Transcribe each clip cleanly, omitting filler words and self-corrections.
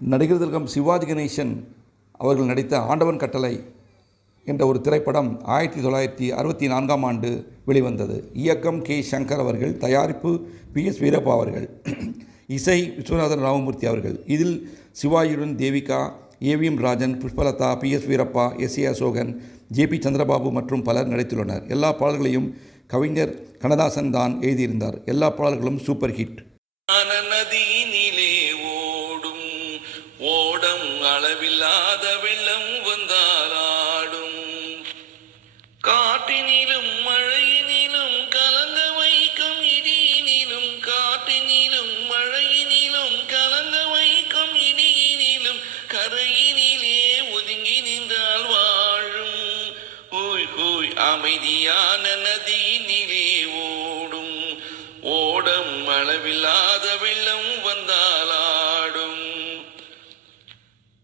நடிகர் திலகம் சிவாஜி கணேசன் அவர்கள் நடித்த ஆண்டவன் கட்டளை என்ற ஒரு திரைப்படம் 1964ஆம் ஆண்டு வெளிவந்தது. இயக்கம் கே. சங்கர் அவர்கள், தயாரிப்பு பி.எஸ். வீரப்பா அவர்கள், இசை விஸ்வநாதன் ராமமூர்த்தி அவர்கள். இதில் சிவாஜியுடன் தேவிகா, ஏ.வி.எம். ராஜன், புஷ்பலதா, பி.எஸ். வீரப்பா, எஸ்.ஏ. அசோகன், ஜே.பி. சந்திரபாபு மற்றும் பலர் நடித்துள்ளனர். எல்லா பாடல்களையும் கவிஞர் கண்ணதாசன் தான் எழுதியிருந்தார். எல்லா பாடல்களும் சூப்பர் ஹிட். நதியினிலே ஓடும் ஓடம் அளவில்லாத வெள்ளம் வந்தாலாடும், காட்டினிலும் மழையினிலும் கலங்க வைக்கும் இடியினிலும், காட்டினிலும் மழையினிலும் கலங்க வைக்கும் இடியினிலும், கரையினிலே ஒதுங்கி நின்றால் வாழும். ஹோய் ஹோய் அமைதியான நதியினிலே ஓடும் ஓடம் அளவில்லாத வெள்ளம் வந்தாலாடும்,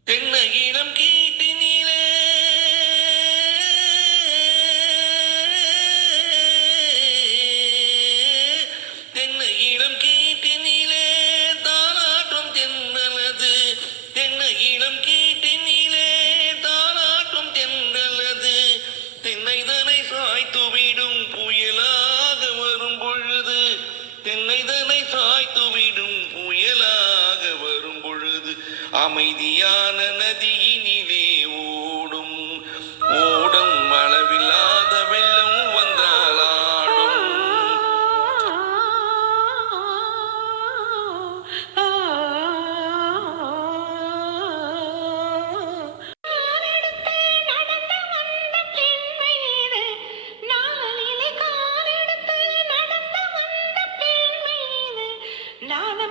தென்னையிடம் கீட்டினிலே தென்னையிடம் கீட்டினிலே தானாட்டும் தென்னலது, தென்னையிடம் கீட்டினிலே தானாட்டும் தென்னலது, தென்னைதனை சாய்த்துவிடும் புயலாக வரும் பொழுது, தென்னைதனை சாய்த்துவிடும் புயலாக வரும் பொழுது, அமைதியான நதியினிலே ஓடும் ஓடம் அளவில்லாத வெள்ளம் வந்தாலாடும். நான்